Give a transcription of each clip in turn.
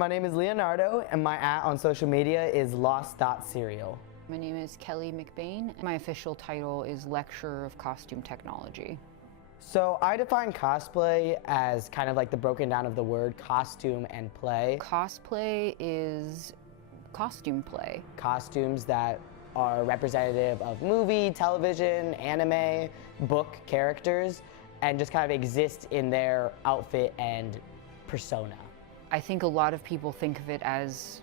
My name is Leonardo, and my @ on social media is lost.cereal. My name is Kelly McBain. My official title is Lecturer of Costume Technology. So I define cosplay as kind of like the broken down of the word costume and play. Cosplay is costume play. Costumes that are representative of movie, television, anime, book characters, and just kind of exist in their outfit and persona. I think a lot of people think of it as,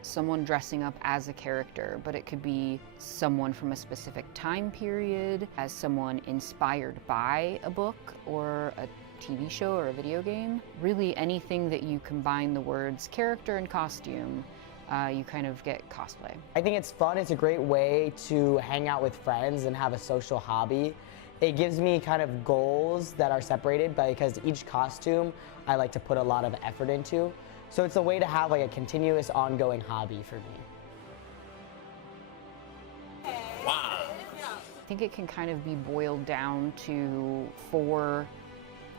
someone dressing up as a character, but it could be someone from a specific time period, as someone inspired by a book or a TV show or a video game. Really anything that you combine the words character and costume, you kind of get cosplay. I think it's fun. It's a great way to hang out with friends and have a social hobby. It gives me kind of goals that are separated because each costume I like to put a lot of effort into. So it's a way to have like a continuous ongoing hobby for me. Wow. I think it can kind of be boiled down to 4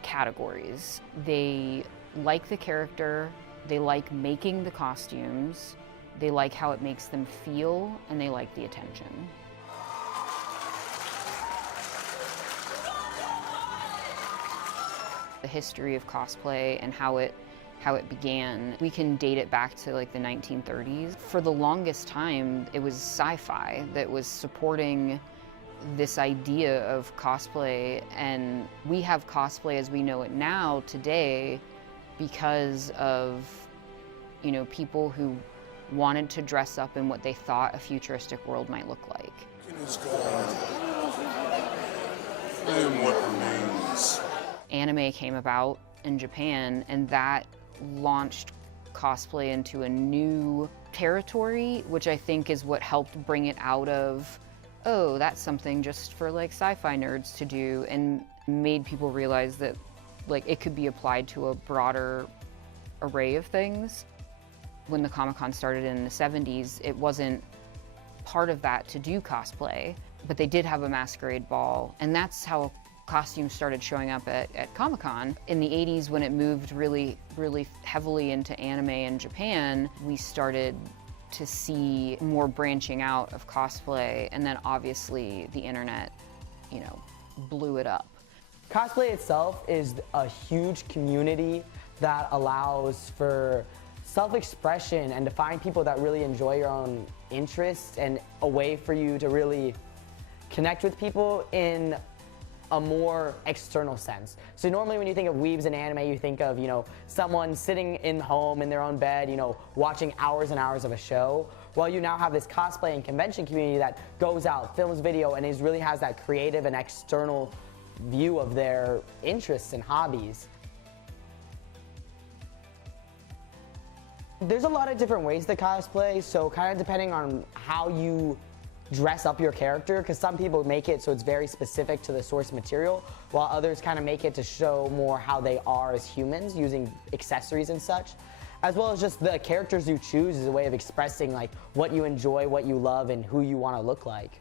categories. They like the character, they like making the costumes, they like how it makes them feel, and they like the attention. The history of cosplay and how it began, we can date it back to like the 1930s. For the longest time, it was sci-fi that was supporting this idea of cosplay, and we have cosplay as we know it now today because of, people who wanted to dress up in what they thought a futuristic world might look like. Is gone, and what remains. Anime came about in Japan, and that launched cosplay into a new territory, which I think is what helped bring it out of, oh, that's something just for like sci-fi nerds to do, and made people realize that like it could be applied to a broader array of things. When the Comic-Con started in the 70s, it wasn't part of that to do cosplay, but they did have a masquerade ball, and that's how costumes started showing up at Comic-Con. In the 80s, when it moved really, really heavily into anime in Japan, we started to see more branching out of cosplay, and then obviously the internet, blew it up. Cosplay itself is a huge community that allows for self-expression and to find people that really enjoy your own interests, and a way for you to really connect with people in a more external sense. So normally when you think of weebs in anime, you think of, someone sitting in home in their own bed, watching hours and hours of a show. Well, you now have this cosplay and convention community that goes out, films video, and really has that creative and external view of their interests and hobbies. There's a lot of different ways to cosplay, so kind of depending on how you dress up your character, because some people make it so it's very specific to the source material, while others kind of make it to show more how they are as humans, using accessories and such, as well as just the characters you choose as a way of expressing like what you enjoy, what you love, and who you want to look like.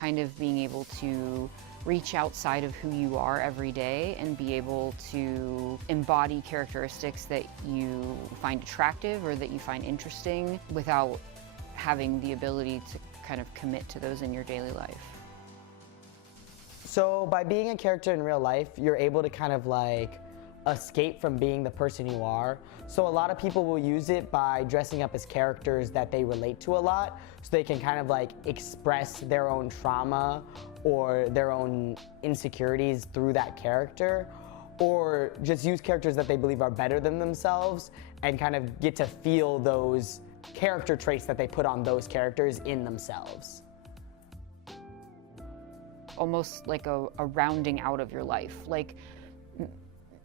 Kind of being able to reach outside of who you are every day and be able to embody characteristics that you find attractive or that you find interesting without having the ability to kind of commit to those in your daily life. So by being a character in real life, you're able to kind of like escape from being the person you are. So a lot of people will use it by dressing up as characters that they relate to a lot, so they can kind of like express their own trauma or their own insecurities through that character, or just use characters that they believe are better than themselves and kind of get to feel those character traits that they put on those characters in themselves. Almost like a rounding out of your life. Like,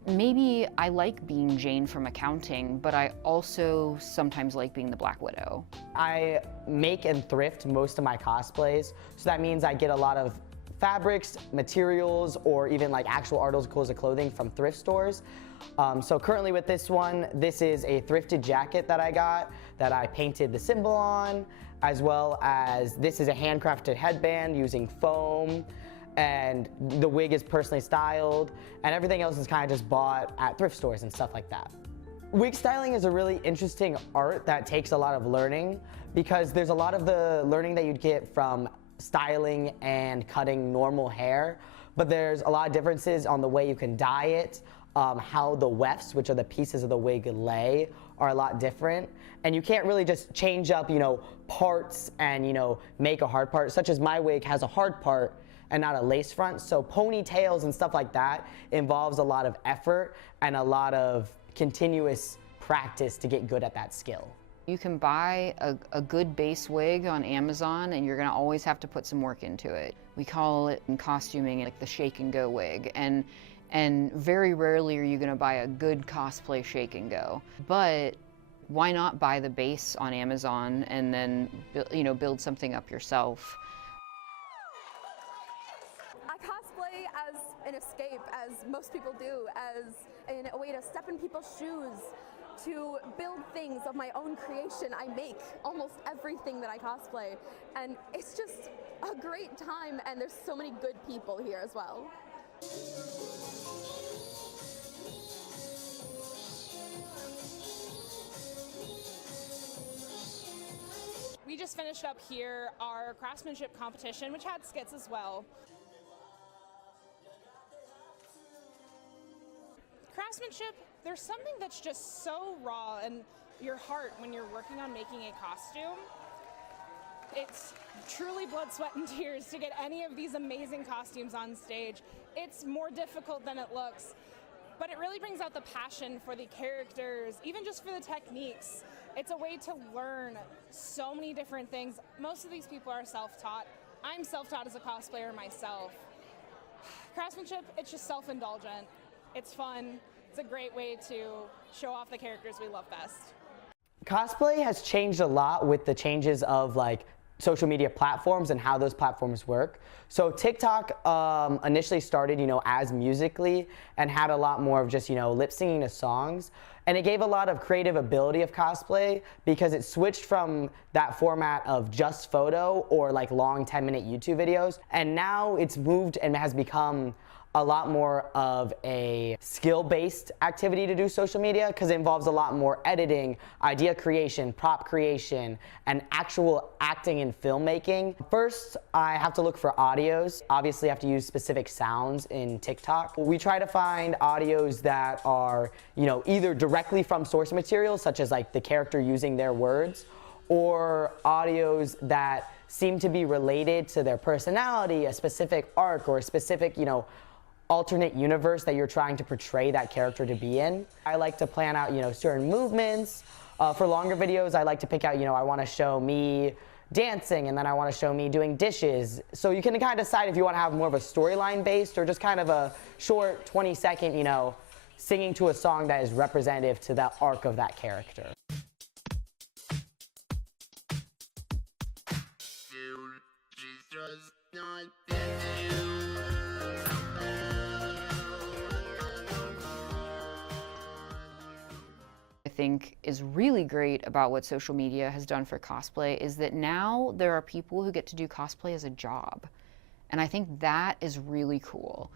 maybe I like being Jane from accounting, but I also sometimes like being the Black Widow. I make and thrift most of my cosplays, so that means I get a lot of fabrics, materials, or even like actual articles of clothing from thrift stores. So currently with this one, this is a thrifted jacket that I got that I painted the symbol on, as well as this is a handcrafted headband using foam, and the wig is personally styled, and everything else is kind of just bought at thrift stores and stuff like that. Wig styling is a really interesting art that takes a lot of learning, because there's a lot of the learning that you'd get from styling and cutting normal hair, but there's a lot of differences on the way you can dye it, how the wefts, which are the pieces of the wig, lay are a lot different, and you can't really just change up, parts and, make a hard part, such as my wig has a hard part and not a lace front, so ponytails and stuff like that involves a lot of effort and a lot of continuous practice to get good at that skill. You can buy a good base wig on Amazon, and you're gonna always have to put some work into it. We call it in costuming like the shake and go wig, and very rarely are you gonna buy a good cosplay shake and go. But why not buy the base on Amazon and then build something up yourself? I cosplay as an escape, as most people do, as a way to step in people's shoes, to build things of my own creation. I make almost everything that I cosplay, and it's just a great time, and there's so many good people here as well. We just finished up here our craftsmanship competition, which had skits as well. Craftsmanship, there's something that's just so raw in your heart when you're working on making a costume. It's truly blood, sweat, and tears to get any of these amazing costumes on stage. It's more difficult than it looks, but it really brings out the passion for the characters, even just for the techniques. It's a way to learn so many different things. Most of these people are self-taught. I'm self-taught as a cosplayer myself. Craftsmanship, it's just self-indulgent. It's fun. It's a great way to show off the characters we love best. Cosplay has changed a lot with the changes of social media platforms and how those platforms work. So TikTok initially started, as Musical.ly and had a lot more of just, lip singing to songs. And it gave a lot of creative ability of cosplay because it switched from that format of just photo or long 10-minute YouTube videos. And now it's moved and has become a lot more of a skill-based activity to do social media, because it involves a lot more editing, idea creation, prop creation, and actual acting and filmmaking. First, I have to look for audios. Obviously, I have to use specific sounds in TikTok. We try to find audios that are, either directly from source material, such as the character using their words, or audios that seem to be related to their personality, a specific arc, or a specific, alternate universe that you're trying to portray that character to be in. I like to plan out, certain movements. For longer videos, I like to pick out, I want to show me dancing, and then I want to show me doing dishes. So you can kind of decide if you want to have more of a storyline based or just kind of a short 20-second, singing to a song that is representative to the arc of that character. I think is really great about what social media has done for cosplay is that now there are people who get to do cosplay as a job. And I think that is really cool.